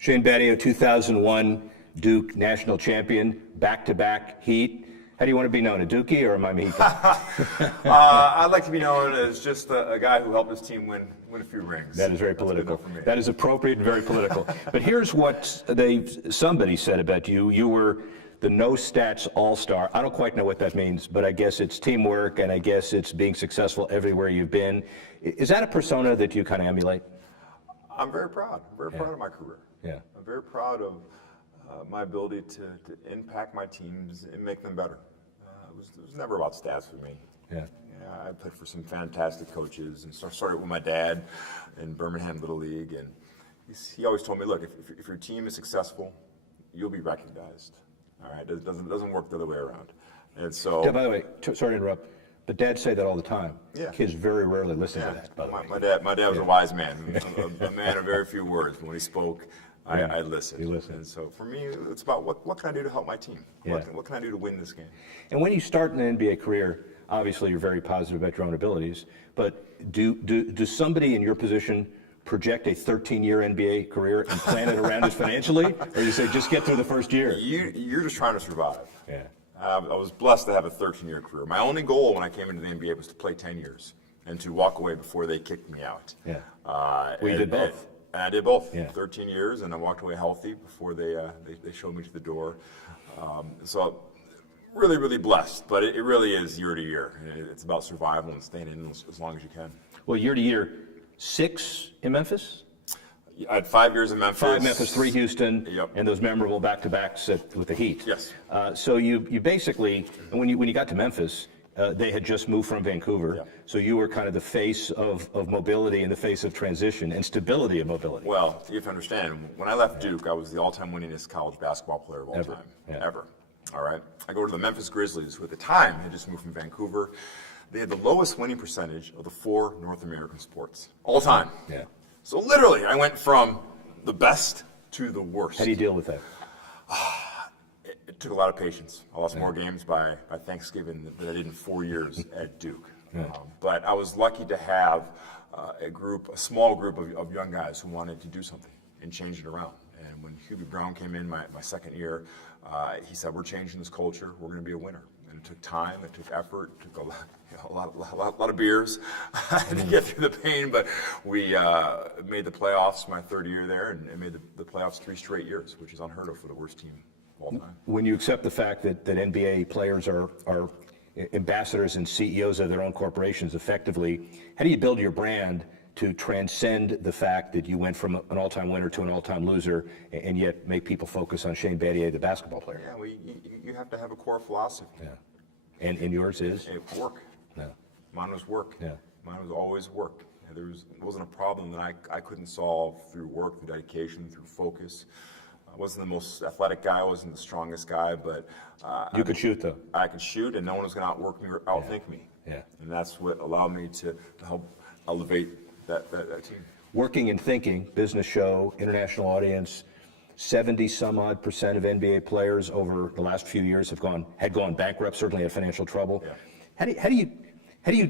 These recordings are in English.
Shane Battier, 2001 Duke national champion, back-to-back Heat. How do you want to be known, a Dookie or a Mamika? I'd like to be known as just a guy who helped his team win a few rings. That is very political. That is appropriate and very political. But here's what somebody said about you. You were the no stats all-star. I don't quite know what that means, but I guess it's teamwork and I guess it's being successful everywhere you've been. Is that a persona that you kind of emulate? I'm very proud. I'm very proud of my career. Yeah. I'm very proud of my ability to impact my teams and make them better. It was never about stats for me. Yeah. I played for some fantastic coaches and started with my dad in Birmingham Little League, and he always told me, look, if your team is successful, you'll be recognized. All right, it doesn't work the other way around. And so. Yeah, by the way, sorry to interrupt, but dads say that all the time. Yeah. Kids very rarely listen to that. By the way. My dad was a wise man, a man of very few words. When he spoke, I listened. You listened. And so for me, it's about what can I do to help my team? Yeah. What can I do to win this game? And when you start an NBA career, obviously you're very positive about your own abilities, but does somebody in your position project a 13-year NBA career and plan it around us financially? Or do you say, just get through the first year? You're just trying to survive. Yeah. I was blessed to have a 13-year career. My only goal when I came into the NBA was to play 10 years and to walk away before they kicked me out. Yeah. You did both. And I did both. Yeah. 13 years, and I walked away healthy before they showed me to the door. So really, really blessed. But it really is year to year. It's about survival and staying in as long as you can. Well, year to year, 6 in Memphis? I had 5 years in Memphis. 5 Memphis, 3 Houston, Yep. and those memorable back-to-backs with the Heat. Yes. So you basically, when you got to Memphis, they had just moved from Vancouver, Yeah. so you were kind of the face of mobility and the face of transition and stability of mobility. Well, you have to understand, when I left Duke, I was the all-time winningest college basketball player of all Ever. time. Yeah. Ever. All right? I go to the Memphis Grizzlies, who at the time had just moved from Vancouver. They had the lowest winning percentage of the 4 North American sports, all time. Yeah. So literally, I went from the best to the worst. How do you deal with that? It took a lot of patience. I lost more games by Thanksgiving than I did in 4 years at Duke. But I was lucky to have a small group of young guys who wanted to do something and change it around. And when Hubie Brown came in my second year, he said, we're changing this culture, we're going to be a winner. And it took time, it took effort, it took a lot of beers to get through the pain, but we made the playoffs my third year there and made the playoffs 3 straight years, which is unheard of for the worst team of all time. When you accept the fact that NBA players are ambassadors and CEOs of their own corporations effectively, how do you build your brand to transcend the fact that you went from an all-time winner to an all-time loser and yet make people focus on Shane Battier, the basketball player? Yeah, well, you have to have a core philosophy. Yeah. And yours is? Work. No. Mine was work. Yeah. Mine was always work. It wasn't a problem that I couldn't solve through work, through dedication, through focus. I wasn't the most athletic guy, I wasn't the strongest guy, but You could shoot, though. I could shoot, and no one was going to outwork me or outthink me. Yeah. And that's what allowed me to help elevate that team. Working and Thinking, business show, international audience, 70-some-odd% of NBA players over the last few years had gone bankrupt, certainly had financial trouble. Yeah. How do you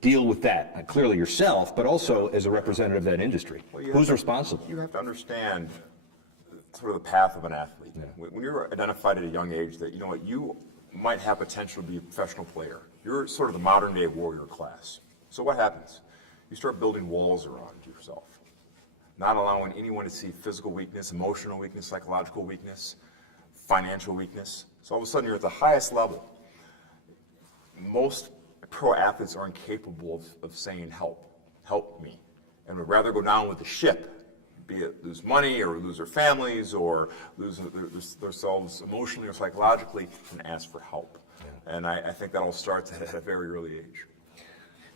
deal with that? Clearly yourself, but also as a representative of that industry. Who's responsible? You have to understand sort of the path of an athlete. Yeah. When you're identified at a young age that, you know what, you might have potential to be a professional player. You're sort of the modern day warrior class. So what happens? You start building walls around yourself, not allowing anyone to see physical weakness, emotional weakness, psychological weakness, financial weakness. So all of a sudden you're at the highest level. Most pro athletes are incapable of saying help me, and would rather go down with the ship, be it lose money or lose their families or lose themselves emotionally or psychologically, and ask for help. Yeah. And I think that all starts at a very early age.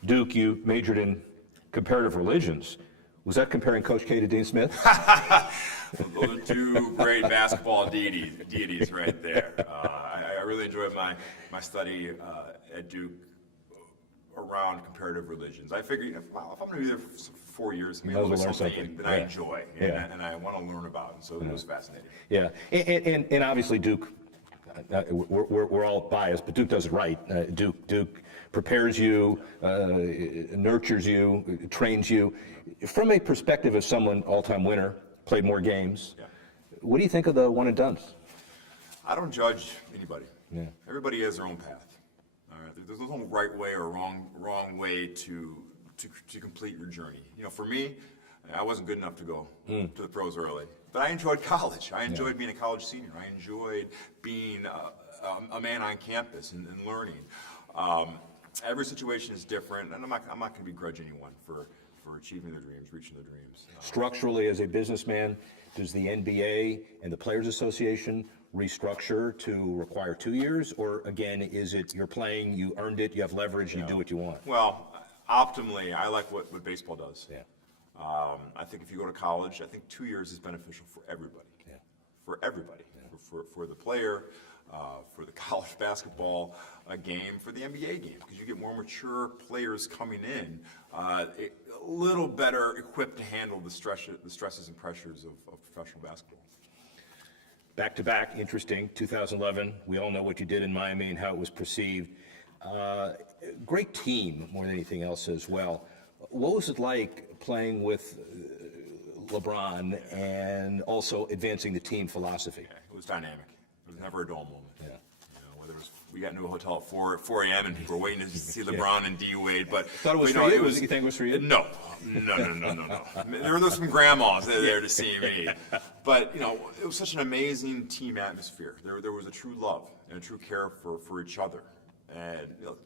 Duke, you majored in comparative religions. Was that comparing Coach K to Dean Smith? Those are 2 great basketball deities right there. I really enjoyed my study at Duke around comparative religions. I figured, if I'm going to be there for 4 years, maybe I'll learn something that I enjoy and I want to learn about. And so it was fascinating. Yeah, and obviously Duke, we're all biased, but Duke does it right. Duke prepares you, nurtures you, trains you. From a perspective of someone all-time winner, played more games. Yeah. What do you think of the one and dones? I don't judge anybody. Yeah. Everybody has their own path. All right? There's no right way or wrong way to complete your journey. You know, for me, I wasn't good enough to go to the pros early, but I enjoyed college. I enjoyed being a college senior. I enjoyed being a man on campus and learning. Every situation is different, and I'm not going to begrudge anyone for achieving their dreams, reaching their dreams. Structurally, as a businessman, does the NBA and the Players Association restructure to require 2 years, or again, is it you're playing, you earned it, you have leverage, you do what you want? Well, optimally, I like what baseball does. Yeah. I think if you go to college, I think 2 years is beneficial for everybody. Yeah. For everybody. Yeah. For the player, for the college basketball game, for the NBA game, because you get more mature players coming in, a little better equipped to handle the stresses and pressures of professional basketball. Back-to-back, interesting, 2011, we all know what you did in Miami and how it was perceived. Great team, more than anything else as well. What was it like playing with LeBron and also advancing the team philosophy? Yeah, it was dynamic. There was never a dull moment. Yeah. You know, whether it was, we got into a hotel at 4 a.m. and people were waiting to see LeBron and D Wade, but Thought it was for you? You think it was for you? No. There were some grandmas there to see me, but you know, it was such an amazing team atmosphere. There was a true love and a true care for each other, and you know,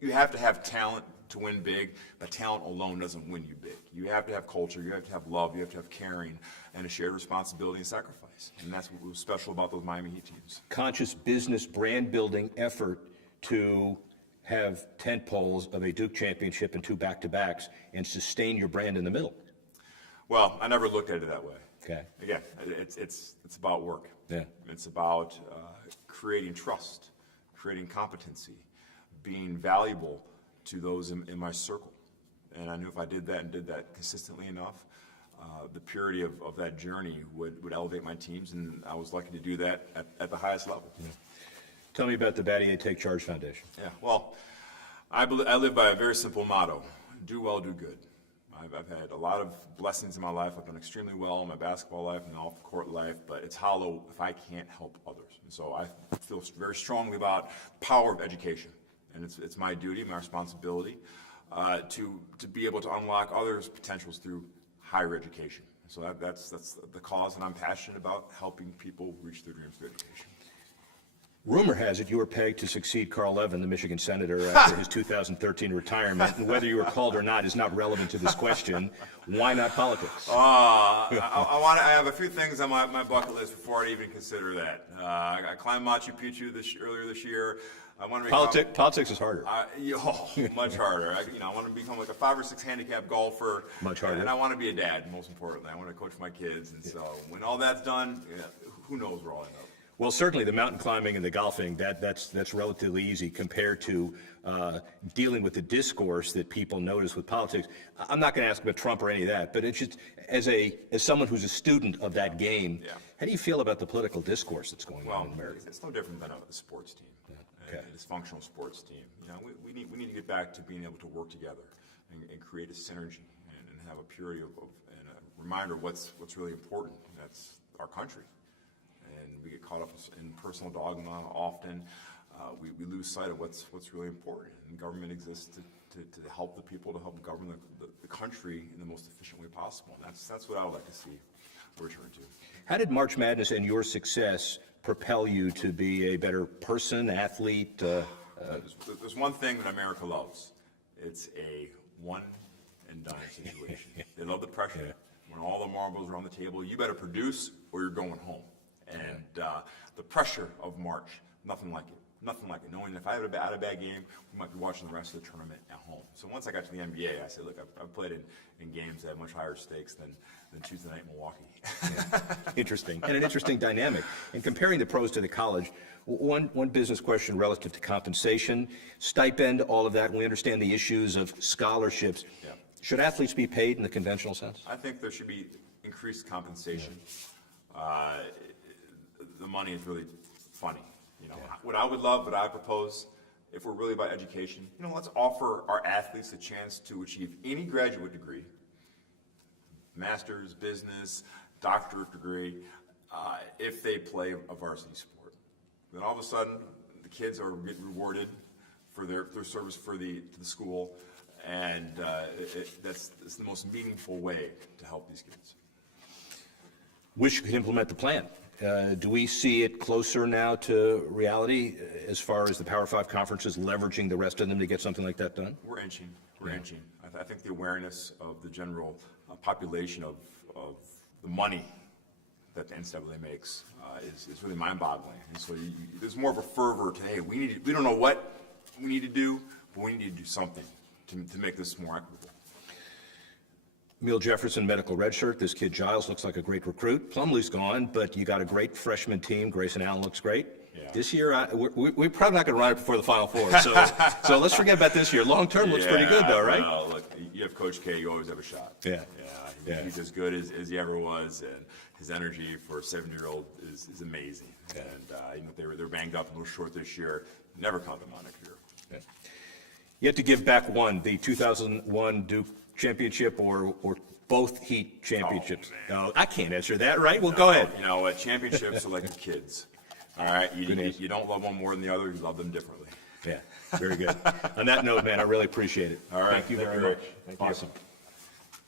you have to have talent to win big, but talent alone doesn't win you big. You have to have culture, you have to have love, you have to have caring, and a shared responsibility and sacrifice. And that's what was special about those Miami Heat teams. Conscious business brand building effort to have tent poles of a Duke championship and 2 back-to-backs and sustain your brand in the middle. Well, I never looked at it that way. Okay. Again, it's about work. Yeah. It's about creating trust, creating competency, being valuable to those in my circle. And I knew if I did that and did that consistently enough, the purity of that journey would elevate my teams, and I was lucky to do that at the highest level. Yeah. Tell me about the Battier Take Charge Foundation. Yeah, well, I live by a very simple motto: do well, do good. I've had a lot of blessings in my life. I've done extremely well in my basketball life and off-the-court life, but it's hollow if I can't help others. And so I feel very strongly about the power of education, and it's my duty, my responsibility, to be able to unlock others' potentials through higher education. So that's the cause, and I'm passionate about helping people reach their dreams through education. Rumor has it you were pegged to succeed Carl Levin, the Michigan senator, after his 2013 retirement. And whether you were called or not is not relevant to this question. Why not politics? I have a few things on my bucket list before I even consider that. I climbed Machu Picchu earlier this year. I want to become, Politics is harder. Much harder. I want to become like a 5 or 6 handicap golfer. Much harder. And I want to be a dad, most importantly. I want to coach my kids. And so when all that's done, who knows where I'll end up. Well, certainly the mountain climbing and the golfing, that's relatively easy compared to dealing with the discourse that people notice with politics. I'm not going to ask about Trump or any of that, but it's just as someone who's a student of that game, how do you feel about the political discourse that's going on in America? It's no different than a sports team, a dysfunctional sports team. You know, we need to get back to being able to work together and create a synergy and have a purity and a reminder of what's really important. And that's our country. And we get caught up in personal dogma often. We lose sight of what's really important. And government exists to help the people, to help govern the country in the most efficient way possible. And that's what I would like to see a return to. How did March Madness and your success propel you to be a better person, athlete? There's one thing that America loves. It's a one-and-done situation. They love the pressure. When all the marbles are on the table, you better produce or you're going home. And the pressure of March, nothing like it. Nothing like it. Knowing if I had a bad game, we might be watching the rest of the tournament at home. So once I got to the NBA, I said, look, I've played in games that have much higher stakes than Tuesday night in Milwaukee. Interesting, and an interesting dynamic. And comparing the pros to the college, one business question relative to compensation, stipend, all of that. We understand the issues of scholarships. Yeah. Should athletes be paid in the conventional sense? I think there should be increased compensation. The money is really funny. You know, what I would love, what I propose, if we're really about education, let's offer our athletes a chance to achieve any graduate degree, master's, business, doctorate degree, if they play a varsity sport. Then all of a sudden, the kids are getting rewarded for their service to the school, and that's the most meaningful way to help these kids. Wish you could implement the plan. Do we see it closer now to reality as far as the Power 5 conferences leveraging the rest of them to get something like that done? We're inching. We're inching. I think the awareness of the general population of the money that the NCAA makes is really mind-boggling. And so there's more of a fervor to, hey, we don't know what we need to do, but we need to do something to make this more equitable. Emil Jefferson, medical redshirt. This kid Giles looks like a great recruit. Plumlee's gone, but you got a great freshman team. Grayson Allen looks great. Yeah. This year, we're probably not going to run it before the Final Four. So let's forget about this year. Long term looks pretty good, though, right? Well, look, you have Coach K. You always have a shot. Yeah. He's as good as he ever was, and his energy for a 7-year-old is amazing. Yeah. And they're banged up, a little short this year. Never count them on next year. Yeah. You have to give back one, the 2001 Duke championship or both Heat championships. Oh, No, I can't answer that, right? Well, go ahead. You know what? Championships are like the kids. All right? You don't love one more than the other. You love them differently. Yeah, very good. On that note, man, I really appreciate it. All right. Thank you very much. Thank you. Awesome.